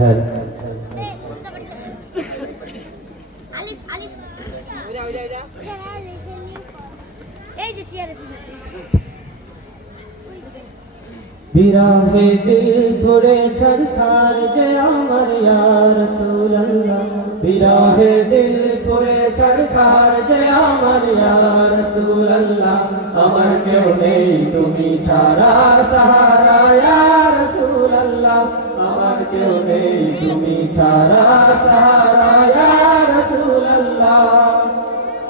হ্যাঁ বিরহে দিল পুরে ছরকার যে আমার ইয়া রাসূলুল্লাহ বিরহে দিল পুরে ছরকার যে আমার ইয়া রাসূলুল্লাহ আমার কেউ নেই তুমি ছাড়া সাহারা ইয়া রাসূলুল্লাহ আমার কেউ নেই তুমি ছাড়া সাহারা ইয়া রাসূলুল্লাহ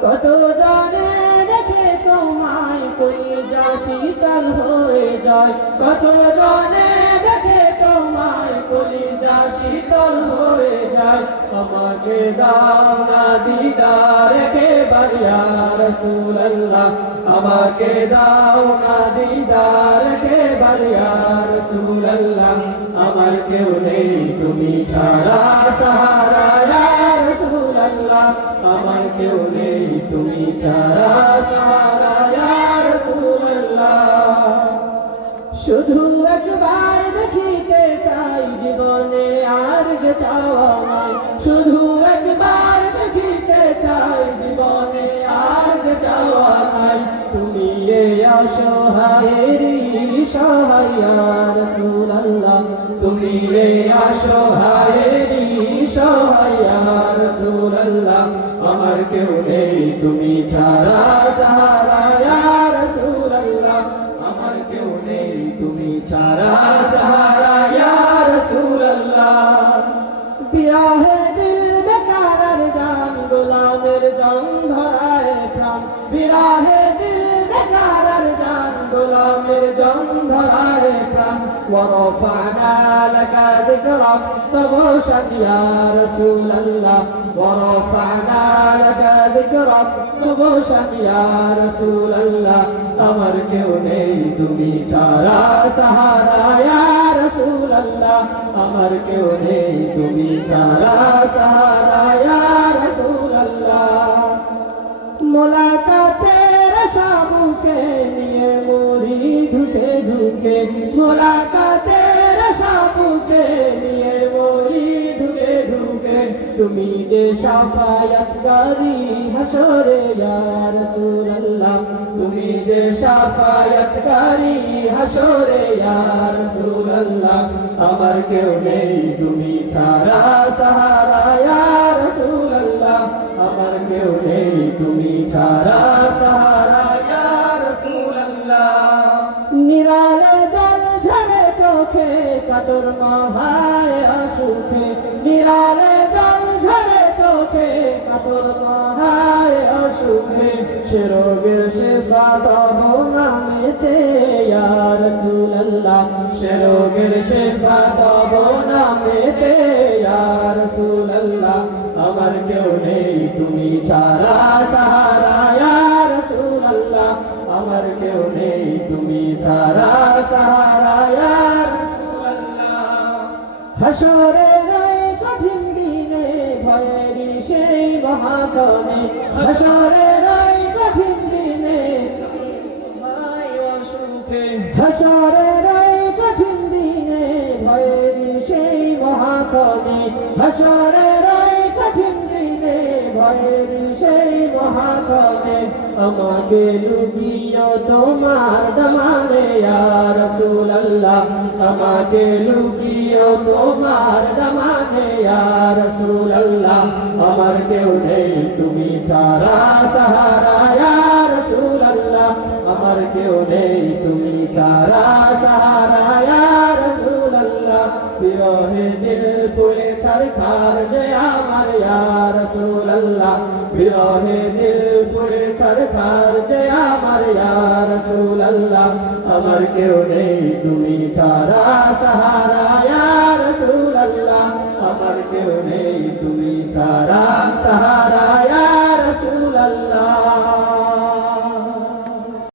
কত জানে দেখে তোমায় কলিজা শীতল হয়ে যায় কত জানে দেখে তোমায় কলিজা শীতল হয়ে যায় আমাকে দাও না দিদার একেবার ইয়া রাসূলুল্লাহ আমাকে দাও না দিদার একেবার ইয়া রাসূলুল্লাহ আমার কেউ নেই তুমি ছাড়া সাহারা ইয়া রাসূলুল্লাহ আমার কেউ নেই তুমি ছাড়া সাহারা ইয়া রাসূলুল্লাহ শুধু একবার দেখিতে চাই জীবনে আর যে চাওয়া নাই শুধু একবার দেখিতে চাই জীবনে আর যে চাওয়া নাই তুমি এই অসহায়েরই সহায় ইয়া রাসূলুল্লাহ তুমি এই অসহায়েরই সহায় ইয়া রাসূলুল্লাহ আমার কেউ নেই তুমি ছাড়া সাহারা ইয়া রাসূলুল্লাহ আমার কেউ নেই তুমি ছাড়া সাহারা ইয়া রাসূলুল্লাহ বিরহে দিল বেকার জান গোলামের জন ধরায় প্রাণ বিরহে দিল বেকার জান গোলামের জন ধরায় প্রাণ ورفعنا لك ذكرك تبوشا يا رسول الله ورفعنا لك ذكرك تبوشا يا رسول الله আমার কেউ নেই তুমি ছাড়া সাহারা ইয়া রাসূলুল্লাহ আমার কেউ নেই তুমি ছাড়া সাহারা ইয়া রাসূলুল্লাহ মোলাকাতের সাবুকে নিয়ে মরি ধুকে ধুকে মোলাকাতের সাবুকে নিয়ে মরি ধুকে ধুকে তুমি যে শাফায়াতকারী হাসরে ইয়া রাসূলুল্লাহ তুমি যে শাফায়াতকারী হাসরে ইয়া রাসূলুল্লাহ আমার কেউ নেই তুমি ছাড়া সাহারা ইয়া রাসূলুল্লাহ আমার কেউ নেই তুমি ছাড়া সাহারা ইয়া রাসূলুল্লাহ নিরালে জল ঝরে চোখে কাতর মহায় অসুখে নিরালে জল ঝরে চোখে কাতর মহায় অসুখে সে রোগের শেফা দাও নামেতে ইয়া রাসূলুল্লাহ সে রোগের শেফা দাও নামেতে ইয়া রাসূলুল্লাহ আমার কেউ নেই তুমি ছাড়া সাহারা ইয়া রাসূলুল্লাহ আমার কেউ নেই তুমি ছাড়া সাহারা ইয়া রাসূলুল্লাহ হাসরের এই কঠিন দিনে ভয়েরই সেই মহাকণে হাসরের এই কঠিন দিনে ভয় অসুখে হাসরের এই কঠিন দিনে ভয়েরই সেই মহাকণে হাসরের কঠিন দিনে ভয়ের সেই মহাকণে আমাকে লুকিয়ে তোমার দামানে ইয়া রাসূলুল্লাহ আমাকে লুকিয়ে তোমার দামানে ইয়া রাসূলুল্লাহ আমার কেউ নেই তুমি ছাড়া সাহারা ইয়া রাসূলুল্লাহ আমার কেউ নেই তুমি ছাড়া সাহারা ইয়া রাসূলুল্লাহ বিরহে দিল পুরে ছরকার যে আমার ইয়া রাসূলুল্লাহ বিরহে দিল পুরে ছরকার যে আমার ইয়া রাসূলুল্লাহ আমার কেউ নেই তুমি ছাড়া সাহারা